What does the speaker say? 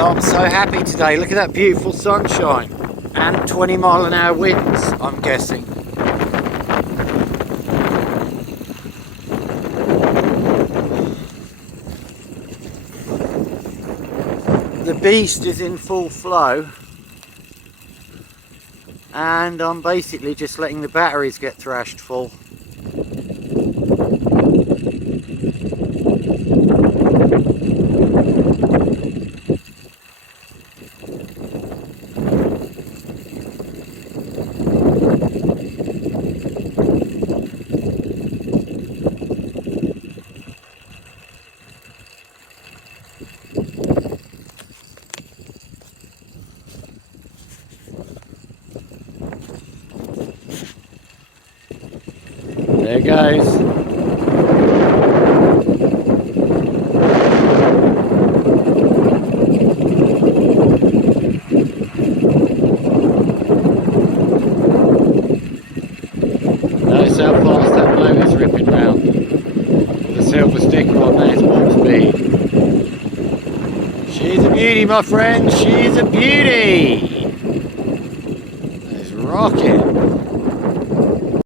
Oh, I'm so happy today. Look at that beautiful sunshine and 20-mile-an-hour winds, I'm guessing. The beast is in full flow and I'm basically just letting the batteries get thrashed full. There it goes. Notice how fast that motor's ripping round. The silver sticker on there is warp speed. She's a beauty, my friend. She's a beauty. It's rocking.